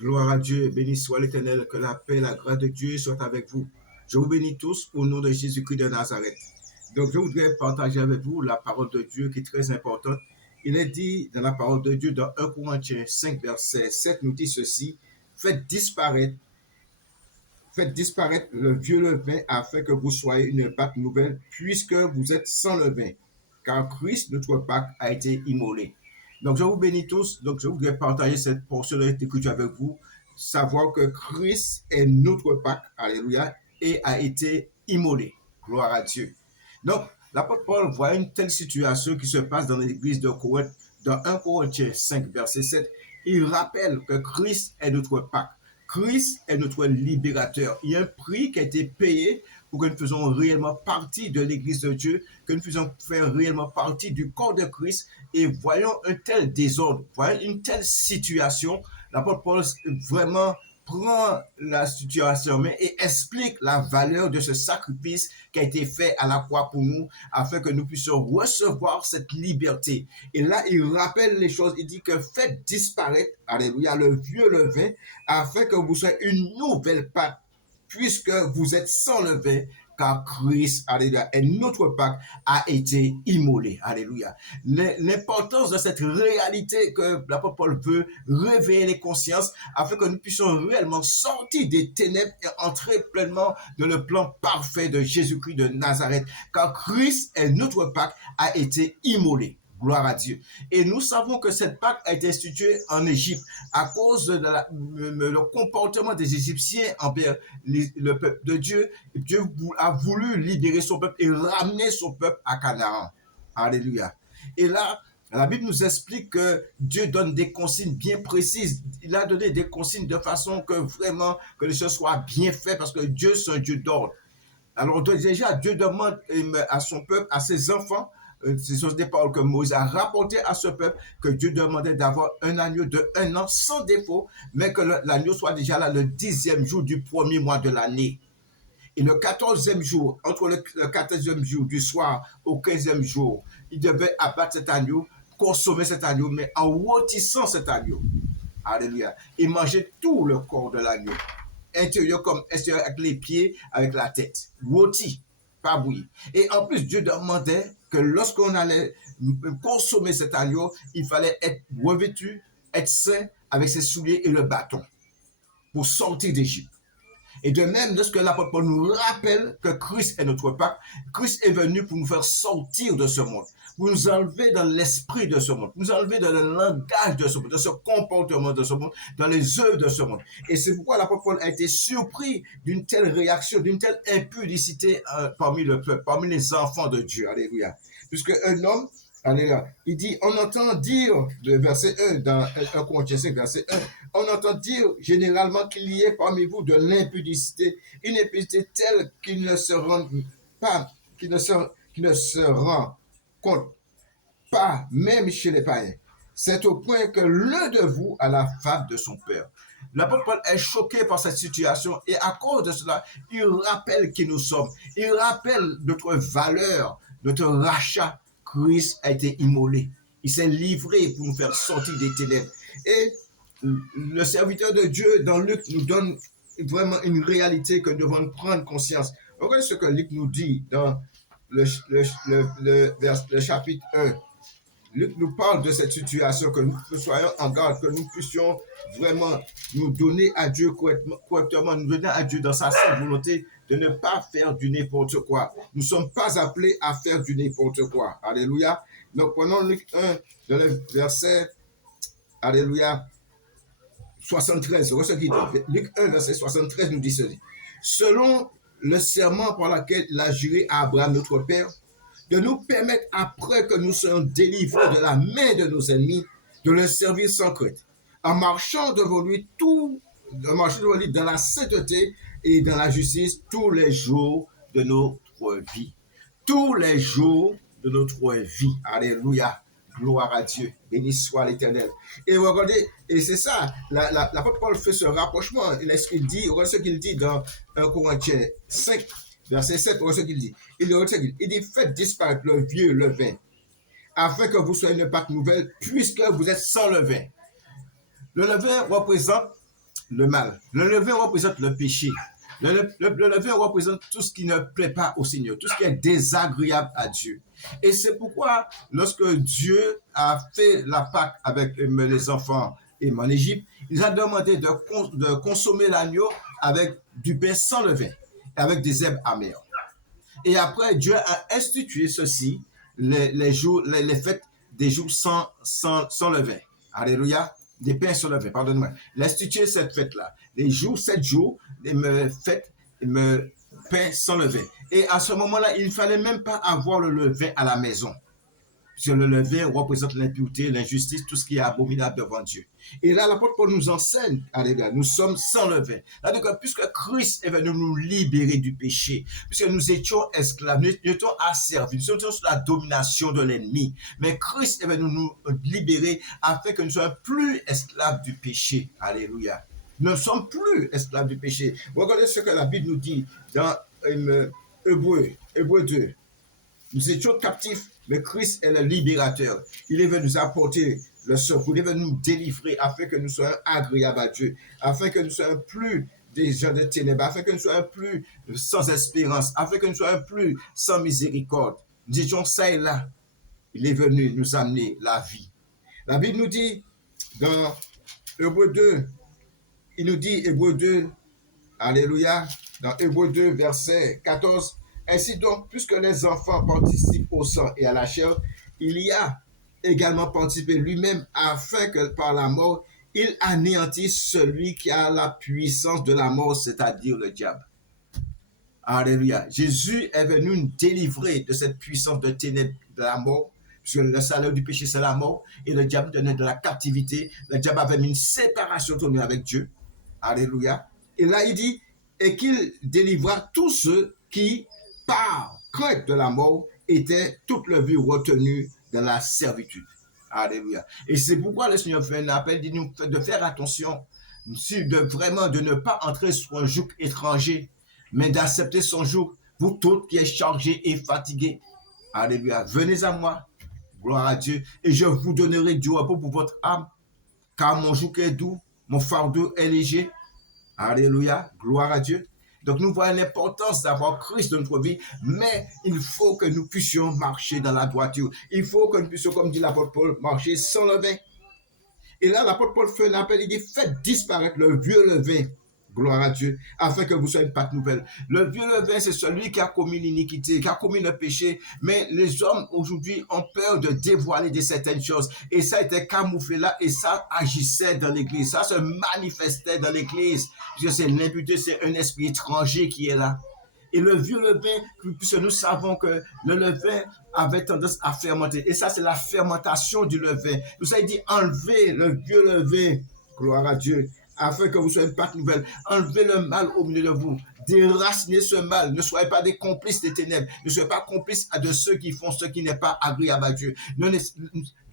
Gloire à Dieu, béni soit l'Éternel, que la paix, la grâce de Dieu soit avec vous. Je vous bénis tous au nom de Jésus-Christ de Nazareth. Donc, je voudrais partager avec vous la parole de Dieu qui est très importante. Il est dit dans la parole de Dieu, dans 1 Corinthiens 5, verset 7, nous dit ceci, faites disparaître le vieux levain afin que vous soyez une Pâque nouvelle, puisque vous êtes sans levain, car Christ, notre Pâque, a été immolé. Donc, je vous bénis tous. Donc, je voudrais partager cette portion de l'écriture avec vous. Savoir que Christ est notre Pâque, alléluia, et a été immolé. Gloire à Dieu. Donc, l'apôtre Paul voit une telle situation qui se passe dans l'église de Corinthe, dans 1 Corinthiens 5, verset 7. Il rappelle que Christ est notre Pâque. Christ est notre libérateur. Il y a un prix qui a été payé pour que nous faisions réellement partie de l'Église de Dieu, que nous faisions faire réellement partie du corps de Christ. Et voyons un tel désordre, voyons une telle situation, l'apôtre Paul vraiment prend la situation en main et explique la valeur de ce sacrifice qui a été fait à la croix pour nous, afin que nous puissions recevoir cette liberté. Et là, il rappelle les choses, il dit que faites disparaître, alléluia, le vieux levain, afin que vous soyez une nouvelle Pâque, puisque vous êtes sans levain, car Christ, alléluia, et notre Pâque a été immolé, alléluia. L'importance de cette réalité que l'apôtre Paul veut réveiller les consciences, afin que nous puissions réellement sortir des ténèbres et entrer pleinement dans le plan parfait de Jésus-Christ de Nazareth, car Christ et notre Pâque a été immolé. Gloire à Dieu. Et nous savons que cette Pâque a été instituée en Égypte à cause de le comportement des Égyptiens envers le peuple de Dieu. Dieu a voulu libérer son peuple et ramener son peuple à Canaan. Alléluia. Et là, la Bible nous explique que Dieu donne des consignes bien précises. Il a donné des consignes de façon que vraiment que les choses soient bien faites parce que Dieu, c'est un Dieu d'ordre. Alors déjà, Dieu demande à son peuple, à ses enfants, ce sont des paroles que Moïse a rapportées à ce peuple, que Dieu demandait d'avoir un agneau de 1 an sans défaut, mais que l'agneau soit déjà là le 10e jour du premier mois de l'année. Et le 14e jour, entre le 14e jour du soir au 15e jour, il devait abattre cet agneau, consommer cet agneau, mais en rôtissant cet agneau. Alléluia. Et manger tout le corps de l'agneau, intérieur comme extérieur, avec les pieds, avec la tête. Rôti, pas bouilli. Et en plus, Dieu demandait que lorsqu'on allait consommer cet agneau, il fallait être revêtu, être saint avec ses souliers et le bâton pour sortir d'Égypte. Et de même, lorsque l'apôtre Paul nous rappelle que Christ est notre Pâque, Christ est venu pour nous faire sortir de ce monde, pour nous enlever dans l'esprit de ce monde, nous enlever dans le langage de ce monde, de ce comportement de ce monde, dans les œuvres de ce monde. Et c'est pourquoi l'apôtre Paul a été surpris d'une telle réaction, d'une telle impudicité parmi le peuple, parmi les enfants de Dieu. Alléluia. Puisque un homme, alléluia, il dit, on entend dire, le verset 1, dans 1 Corinthiens 5, verset 1, on entend dire généralement qu'il y ait parmi vous de l'impudicité, une impudicité telle qu'il ne se rend pas, qu'il ne se rend compte pas, même chez les païens. C'est au point que l'un de vous a la femme de son père. L'apôtre Paul est choqué par cette situation et à cause de cela, il rappelle qui nous sommes. Il rappelle notre valeur, notre rachat. Christ a été immolé. Il s'est livré pour nous faire sortir des ténèbres. Et le serviteur de Dieu dans Luc nous donne vraiment une réalité que nous devons prendre conscience. Regardez ce que Luc nous dit dans le chapitre 1. Luc nous parle de cette situation, que nous soyons en garde, que nous puissions vraiment nous donner à Dieu correctement, nous donner à Dieu dans sa sainte volonté de ne pas faire du n'importe quoi. Nous ne sommes pas appelés à faire du n'importe quoi. Alléluia. Donc prenons Luc 1, dans le verset, alléluia, 73. Voici ce qu'il dit. Luc 1, verset 73 nous dit ceci. Selon le serment par lequel il a juré à Abraham, notre père, de nous permettre, après que nous soyons délivrés de la main de nos ennemis, de le servir sans crainte, en marchant devant lui dans la sainteté et dans la justice tous les jours de notre vie. Tous les jours de notre vie. Alléluia. Gloire à Dieu. Béni soit l'Éternel. Et regardez, et c'est ça, l'apôtre Paul fait ce rapprochement. Regardez ce qu'il dit dans 1 Corinthiens 5, verset 7, regardez ce qu'il dit. Il dit, faites disparaître le vieux levain, afin que vous soyez une Pâque nouvelle, puisque vous êtes sans levain. Le levain représente le mal. Le levain représente le péché. Le levain représente tout ce qui ne plaît pas au Seigneur, tout ce qui est désagréable à Dieu. Et c'est pourquoi, lorsque Dieu a fait la Pâque avec les enfants en Égypte, il a demandé de consommer l'agneau avec du pain sans levain, avec des herbes amères. Et après, Dieu a institué ceci, les fêtes des jours sans levain. Alléluia. Des pains sans levain, pardonnez-moi. Il a institué cette fête-là. Les jours, 7 jours, fêtes, pain sans levain. Et à ce moment-là, il ne fallait même pas avoir le levain à la maison. Parce que le levain représente l'impureté, l'injustice, tout ce qui est abominable devant Dieu. Et là, l'apôtre Paul nous enseigne, alléluia, nous sommes sans levain. C'est-à-dire que puisque Christ est venu nous libérer du péché, puisque nous étions esclaves, nous étions asservis, nous étions sous la domination de l'ennemi, mais Christ est venu nous libérer afin que nous ne soyons plus esclaves du péché. Alléluia. Nous ne sommes plus esclaves du péché. Regardez ce que la Bible nous dit dans Hébreux 2. Nous étions captifs, mais Christ est le libérateur. Il est venu nous apporter le secours, il est venu nous délivrer afin que nous soyons agréables à Dieu, afin que nous ne soyons plus des gens de ténèbres, afin que nous ne soyons plus sans espérance, afin que nous ne soyons plus sans miséricorde. Nous étions ça et là. Il est venu nous amener la vie. La Bible nous dit dans Hébreux 2, il nous dit Hébreux 2, alléluia, dans Hébreux 2, verset 14, ainsi donc, puisque les enfants participent au sang et à la chair, il y a également participé lui-même afin que par la mort, il anéantisse celui qui a la puissance de la mort, c'est-à-dire le diable. Alléluia. Jésus est venu nous délivrer de cette puissance de ténèbres de la mort, puisque le salaire du péché, c'est la mort, et le diable donnait de la captivité. Le diable avait mis une séparation tournée avec Dieu. Alléluia. Et là, il dit, et qu'il délivra tous ceux qui, par crainte de la mort, étaient toute leur vie retenus dans la servitude. Alléluia. Et c'est pourquoi le Seigneur fait un appel de faire attention, vraiment de ne pas entrer sur un joug étranger, mais d'accepter son joug, vous tous qui êtes chargés et fatigués. Alléluia. Venez à moi, gloire à Dieu, et je vous donnerai du repos pour votre âme, car mon joug est doux, mon fardeau est léger. Alléluia, gloire à Dieu. Donc nous voyons l'importance d'avoir Christ dans notre vie, mais il faut que nous puissions marcher dans la droiture. Il faut que nous puissions, comme dit l'apôtre Paul, marcher sans levain. Et là, l'apôtre Paul fait un appel, il dit, faites disparaître le vieux levain, gloire à Dieu, afin que vous soyez une pâte nouvelle. Le vieux levain, c'est celui qui a commis l'iniquité, qui a commis le péché, mais les hommes aujourd'hui ont peur de dévoiler de certaines choses, et ça était camouflé là, et ça agissait dans l'église, ça se manifestait dans l'église, parce que c'est l'impureté, c'est un esprit étranger qui est là. Et le vieux levain, puisque nous savons que le levain avait tendance à fermenter. Et ça, c'est la fermentation du levain. Nous avons dit, enlevez le vieux levain, gloire à Dieu, afin que vous soyez une pâte nouvelle. Enlevez le mal au milieu de vous. Déracinez ce mal. Ne soyez pas des complices des ténèbres. Ne soyez pas complices de ceux qui font ce qui n'est pas agréable à Dieu. Dieu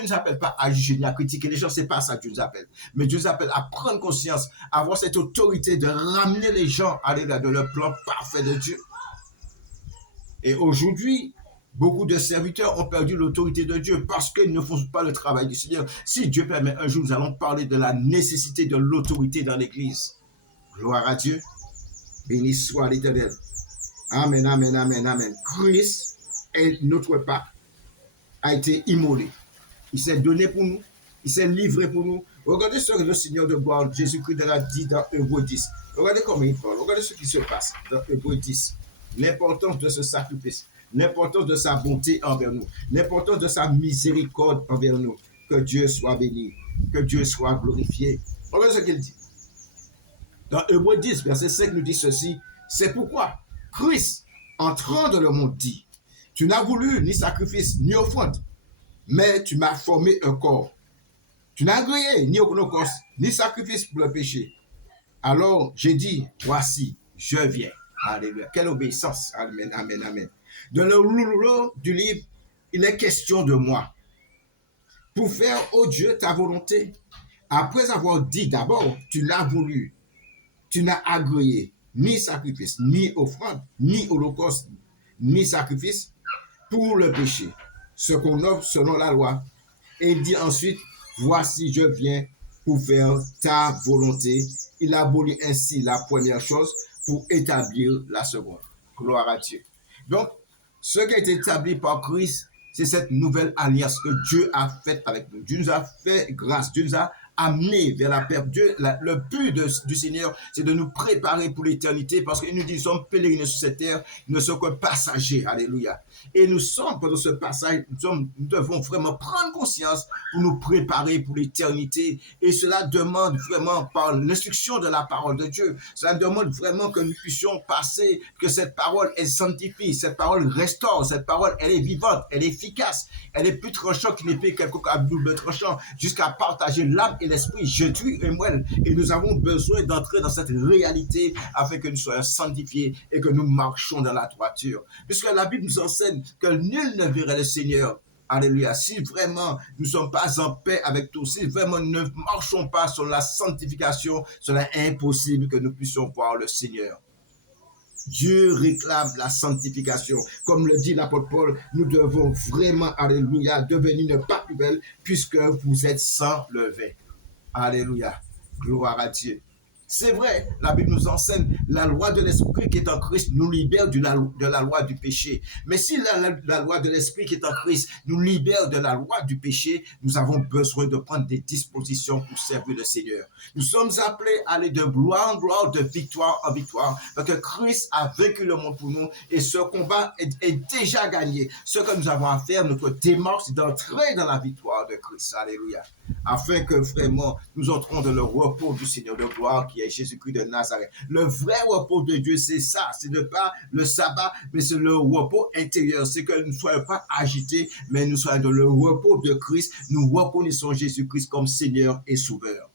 ne nous appelle pas à juger ni à critiquer les gens. C'est pas ça que Dieu nous appelle. Mais Dieu nous appelle à prendre conscience, à avoir cette autorité de ramener les gens à l'état de leur plan parfait de Dieu. Et aujourd'hui, beaucoup de serviteurs ont perdu l'autorité de Dieu parce qu'ils ne font pas le travail du Seigneur. Si Dieu permet, un jour, nous allons parler de la nécessité de l'autorité dans l'Église. Gloire à Dieu. Béni soit l'Éternel. Amen, amen, amen, amen. Christ est notre Pâque, a été immolé. Il s'est donné pour nous. Il s'est livré pour nous. Regardez ce que le Seigneur de gloire, Jésus-Christ, a dit dans Hébreux 10. Regardez comment il parle. Regardez ce qui se passe dans Hébreux 10. L'importance de ce sacrifice, l'importance de sa bonté envers nous, l'importance de sa miséricorde envers nous. Que Dieu soit béni, que Dieu soit glorifié. Regardez ce qu'il dit. Dans Hébreux 10, verset 5 nous dit ceci, c'est pourquoi Christ, entrant dans le monde, dit, tu n'as voulu ni sacrifice ni offrande, mais tu m'as formé un corps. Tu n'as agréé ni holocauste, ni sacrifice pour le péché. Alors j'ai dit, voici, je viens. Alléluia. Quelle obéissance. Amen, amen, amen. Dans le rouleau du livre, il est question de moi. Pour faire, ô Dieu, ta volonté. Après avoir dit d'abord, tu l'as voulu. Tu n'as agréé ni sacrifice, ni offrande, ni holocauste, ni sacrifice pour le péché. Ce qu'on offre selon la loi. Et il dit ensuite, voici, je viens pour faire ta volonté. Il abolit ainsi la première chose pour établir la seconde. Gloire à Dieu. Donc, ce qui a été établi par Christ, c'est cette nouvelle alliance que Dieu a faite avec nous. Dieu nous a fait grâce, Dieu nous a amené vers la paix. Le but du Seigneur, c'est de nous préparer pour l'éternité parce qu'il nous dit, nous sommes pèlerins sur cette terre, nous ne sommes que passagers. Alléluia. Et nous sommes, pendant ce passage, nous devons vraiment prendre conscience pour nous préparer pour l'éternité. Et cela demande vraiment, par l'instruction de la parole de Dieu, cela demande vraiment que nous puissions passer, que cette parole, elle sanctifie, cette parole restaure, cette parole, elle est vivante, elle est efficace, elle est plus tranchante qu'une épée quelconque à double tranchant, jusqu'à partager l'âme et l'esprit, jetue et moelle. Et nous avons besoin d'entrer dans cette réalité afin que nous soyons sanctifiés et que nous marchions dans la droiture. Puisque la Bible nous enseigne que nul ne verrait le Seigneur. Alléluia. Si vraiment nous ne sommes pas en paix avec tous, si vraiment nous ne marchons pas sur la sanctification, cela est impossible que nous puissions voir le Seigneur. Dieu réclame la sanctification. Comme le dit l'apôtre Paul, nous devons vraiment, alléluia, devenir une pâte nouvelle puisque vous êtes sans levain. Alléluia. Gloire à Dieu. C'est vrai, la Bible nous enseigne, la loi de l'Esprit qui est en Christ nous libère de la loi du péché. Mais si la loi de l'Esprit qui est en Christ nous libère de la loi du péché, nous avons besoin de prendre des dispositions pour servir le Seigneur. Nous sommes appelés à aller de gloire en gloire, de victoire en victoire, parce que Christ a vaincu le monde pour nous et ce combat est déjà gagné. Ce que nous avons à faire, notre démarche, c'est d'entrer dans la victoire de Christ. Alléluia. Afin que vraiment nous entrons dans le repos du Seigneur de gloire qui est Jésus-Christ de Nazareth. Le vrai repos de Dieu, c'est ça. Ce n'est pas le sabbat, mais c'est le repos intérieur. C'est que nous ne soyons pas agités, mais nous soyons dans le repos de Christ. Nous reconnaissons Jésus-Christ comme Seigneur et Sauveur.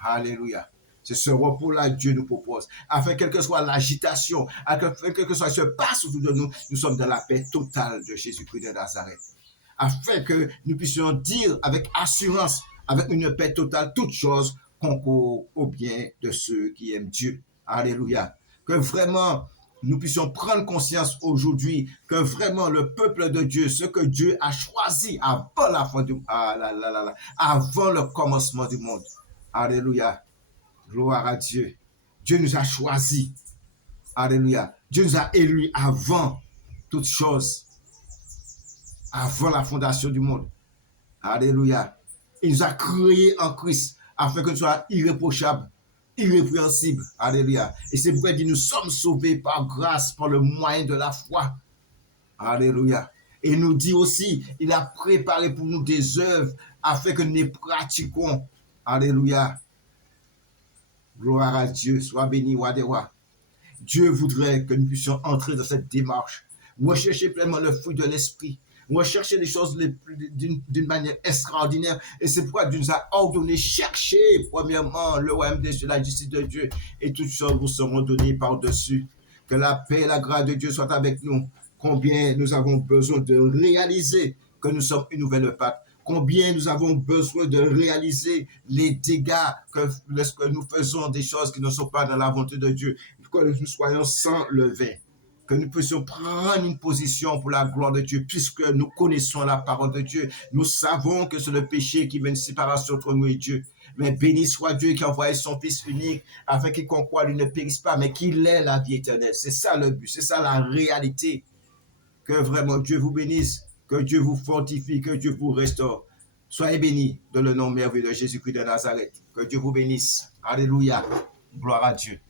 Alléluia. C'est ce repos-là que Dieu nous propose. Afin quelle que soit l'agitation, afin quel que soit ce qui se passe autour de nous, nous sommes dans la paix totale de Jésus-Christ de Nazareth. Afin que nous puissions dire avec assurance, avec une paix totale, toutes choses concourent au bien de ceux qui aiment Dieu. Alléluia. Que vraiment nous puissions prendre conscience aujourd'hui que vraiment le peuple de Dieu, ce que Dieu a choisi avant la fin avant le commencement du monde. Alléluia. Gloire à Dieu. Dieu nous a choisis. Alléluia. Dieu nous a élus avant toutes choses. Avant la fondation du monde. Alléluia. Il nous a créés en Christ afin que nous soyons irréprochables, irrépréhensibles. Alléluia. Et c'est pourquoi il dit nous sommes sauvés par grâce, par le moyen de la foi. Alléluia. Et il nous dit aussi, il a préparé pour nous des œuvres afin que nous les pratiquions. Alléluia. Gloire à Dieu. Sois béni, roi des rois. Dieu voudrait que nous puissions entrer dans cette démarche, rechercher pleinement le fruit de l'esprit, rechercher les choses d'une manière extraordinaire. Et c'est pourquoi Dieu nous a ordonné chercher premièrement le royaume de Dieu, la justice de Dieu, et toutes choses vous seront données par-dessus. Que la paix et la grâce de Dieu soient avec nous. Combien nous avons besoin de réaliser que nous sommes une nouvelle pâte. Combien nous avons besoin de réaliser les dégâts que nous faisons des choses qui ne sont pas dans la volonté de Dieu. Que nous soyons sans levain. Que nous puissions prendre une position pour la gloire de Dieu, puisque nous connaissons la parole de Dieu. Nous savons que c'est le péché qui met une séparation entre nous et Dieu. Mais béni soit Dieu qui a envoyé son Fils unique, afin qu'il croit lui ne périsse pas, mais qu'il ait la vie éternelle. C'est ça le but, c'est ça la réalité. Que vraiment Dieu vous bénisse, que Dieu vous fortifie, que Dieu vous restaure. Soyez bénis dans le nom merveilleux de Jésus-Christ de Nazareth. Que Dieu vous bénisse. Alléluia. Gloire à Dieu.